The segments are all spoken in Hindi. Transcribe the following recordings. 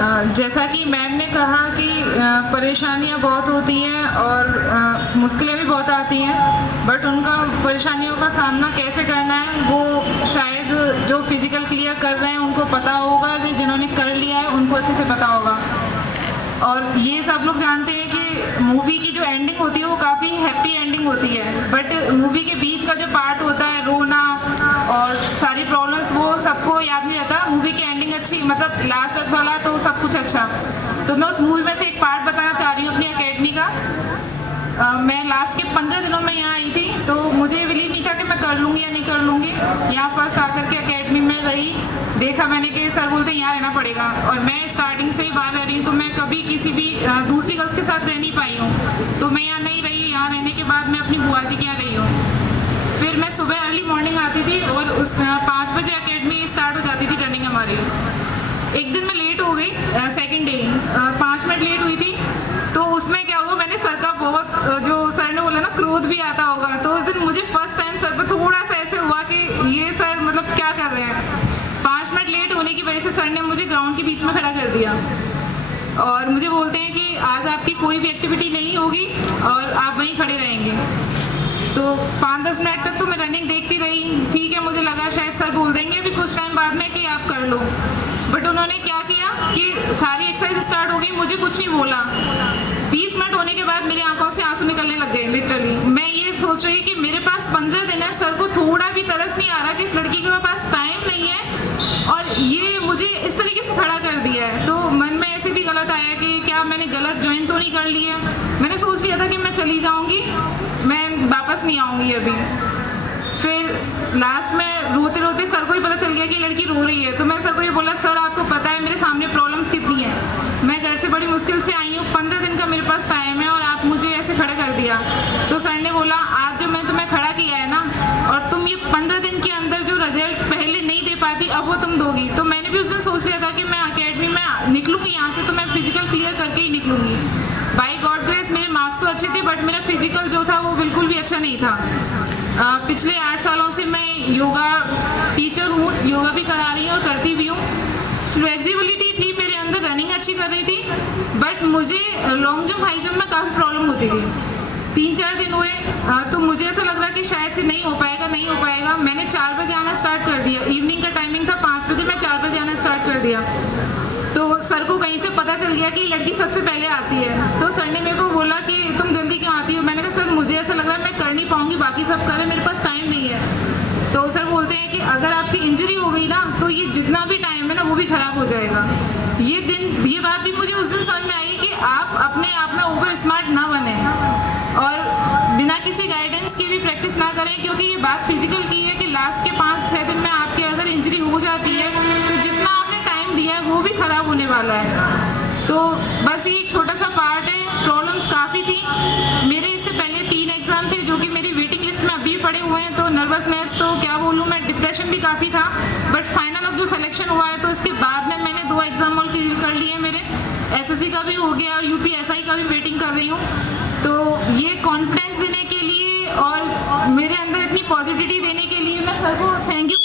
जैसा कि मैम ने कहा कि परेशानियां बहुत होती हैं और मुश्किलें भी बहुत आती हैं, बट उनका परेशानियों का सामना कैसे करना है वो शायद जो फिजिकल क्लियर कर रहे हैं उनको पता होगा, जिन्होंने कर लिया है उनको अच्छे से पता होगा। और ये सब लोग जानते हैं कि मूवी की जो एंडिंग होती है वो काफ़ी हैप्पी एंडिंग होती है, बट मूवी के बीच का जो पार्ट होता है, रोना और सारी प्रॉब्लम्स, वो सबको याद नहीं रहता। मूवी की एंडिंग अच्छी, मतलब लास्ट तक वाला तो सब कुछ अच्छा। तो मैं उस मूवी में से एक पार्ट बताना चाह रही हूँ अपनी एकेडमी का। मैं लास्ट के 15 दिनों में यहाँ आई थी, तो मुझे बिलीव नहीं था कि मैं कर लूँगी या नहीं कर लूँगी। यहाँ फर्स्ट आकर के एकेडमी में रही, देखा मैंने कि सर बोलते यहाँ रहना पड़ेगा, और मैं स्टार्टिंग से ही बाहर रह रही हूँ, तो मैं कभी किसी भी दूसरी गर्ल्स के साथ रह नहीं पाई हूँ। तो मैं यहाँ नहीं रही, यहाँ रहने के बाद मैं अपनी बुआ जी के यहाँ रही हूँ। फिर मैं सुबह अर्ली मॉर्निंग आती थी और उस 5 बजे एकेडमी स्टार्ट हो जाती थी रनिंग हमारी। एक दिन मैं लेट हो गई, सेकेंड डे 5 मिनट लेट हुई थी, तो उसमें क्या हुआ, मैंने सर का बहुत, जो सर ने बोला ना, क्रोध भी आता होगा। तो उस दिन मुझे फर्स्ट टाइम सर पर थोड़ा सा ऐसे हुआ कि ये सर मतलब क्या कर रहे हैं। 5 मिनट लेट होने की वजह से सर ने मुझे ग्राउंड के बीच में खड़ा कर दिया और मुझे बोलते हैं कि आज आपकी कोई भी एक्टिविटी नहीं होगी और आप वहीं खड़े रहेंगे। तो 5-10 मिनट तक तो मैं रनिंग देखती रही, ठीक है, मुझे लगा शायद सर बोल देंगे अभी कुछ टाइम बाद में कि आप कर लो, बट उन्होंने क्या किया कि सारी एक्सरसाइज स्टार्ट हो गई, मुझे कुछ नहीं बोला। 20 मिनट होने के बाद मेरी आंखों से आंसू निकलने लग गए लिटरली। मैं ये सोच रही कि मेरे पास 15 दिन है, सर को थोड़ा भी तरस नहीं आ रहा कि इस लड़की के पास टाइम नहीं है और ये मुझे इस तरीके से खड़ा कर दिया है। तो मन में ऐसे भी गलत आया कि क्या मैंने गलत ज्वाइन तो नहीं कर लिया। मैंने सोच लिया था कि मैं चली जाऊँगी, मैं वापस नहीं आऊँगी अभी। फिर लास्ट में रोते रोते सर को ही पता चल गया कि लड़की रो रही है, तो मैं सर को ये बोला, सर आपको पता है मेरे सामने प्रॉब्लम्स कितनी है, मैं घर से बड़ी मुश्किल से आई हूँ, 15 दिन का मेरे पास टाइम है और आप मुझे ऐसे खड़ा कर दिया। तो सर ने बोला, आज जो मैं तुम्हें खड़ा किया है ना, और तुम ये 15 दिन के अंदर जो रिजल्ट पहले नहीं दे पाती अब वो तुम दोगी। तो मैंने भी उस दिन सोच लिया था कि मैं अकेडमी में निकलूँगी यहाँ से तो मैं फिजिकल क्लियर करके ही निकलूँगी। बाय गॉड ग्रेस मेरे मार्क्स तो अच्छे थे, बट मेरा फिजिकल जो था वो बिल्कुल भी अच्छा नहीं था। पिछले 8 सालों से मैं योगा टीचर हूँ, योगा भी करा रही हूँ और करती भी हूँ। फ्लेक्सिबिलिटी थी मेरे अंदर, रनिंग अच्छी कर रही थी, बट मुझे लॉन्ग जंप हाई जंप में काफ़ी प्रॉब्लम होती थी। 3-4 दिन हुए तो मुझे ऐसा लग रहा कि शायद से नहीं हो पाएगा, नहीं हो पाएगा। मैंने 4 बजे आना स्टार्ट कर दिया, इवनिंग का टाइमिंग था 5 बजे, मैं 4 बजे आना स्टार्ट कर दिया। तो सर को कहीं से पता चल गया कि लड़की सबसे पहले आती है, तो सर ने मेरे को बोला कि तुम जल्दी क्यों आती हो। मैंने कहा सर मुझे ऐसा लग रहा है मैं कर नहीं पाऊंगी, बाकी सब करें, मेरे पास टाइम नहीं है। तो सर बोलते हैं कि अगर आपकी इंजरी हो गई ना तो ये जितना भी टाइम है ना वो भी खराब हो जाएगा। ये बात भी मुझे उस दिन समझ में आई कि आप अपने आप में ओवर स्मार्ट ना बने और बिना किसी गाइडेंस की भी प्रैक्टिस ना करें, क्योंकि ये बात फिजिकल की है कि लास्ट के 5-6 दिन में आपकी अगर इंजरी हो जाती है तो जितना आपने टाइम दिया है वो भी खराब होने वाला है। तो बस ये एक छोटा सा पार्ट है। प्रॉब्लम्स काफ़ी थी मेरे, इससे पहले 3 एग्ज़ाम थे जो कि मेरी वेटिंग लिस्ट में अभी पड़े हुए हैं, तो नर्वसनेस तो क्या बोलूँ मैं, डिप्रेशन भी काफ़ी था, बट फाइनल अब जो सिलेक्शन हुआ है तो इसके बाद में मैंने 2 एग्ज़ाम और क्लियर कर लिए मेरे, एसएससी का भी हो गया और यूपीएसआई का भी वेटिंग कर रही हूँ। तो ये कॉन्फिडेंस देने के लिए और मेरे अंदर इतनी पॉजिटिविटी देने के लिए मैं सर को थैंक यू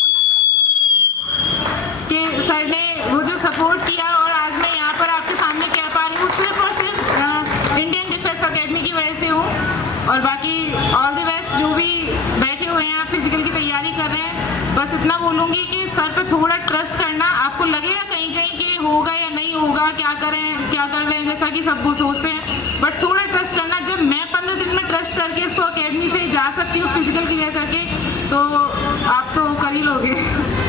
कि सर ने वो जो सपोर्ट किया और आज मैं यहाँ पर आपके सामने कह पा रही हूँ, सिर्फ और सिर्फ इंडियन डिफेंस अकेडमी की वजह से हूँ। और बाकी ऑल द बेस्ट जो भी बैठे हुए हैं, आप फिजिकल की तैयारी कर रहे हैं, बस इतना बोलूँगी कि सर पे थोड़ा ट्रस्ट करना। आपको लगेगा कहीं कहीं कि होगा या नहीं होगा, क्या करें क्या कर रहे हैं, जैसा कि सब वो सोचते हैं, बट थोड़ा ट्रस्ट करना। जब मैं 15 दिन में ट्रस्ट करके इसको अकेडमी से जा सकती हूँ फिजिकल क्लियर करके, तो आप तो कर ही लोगे।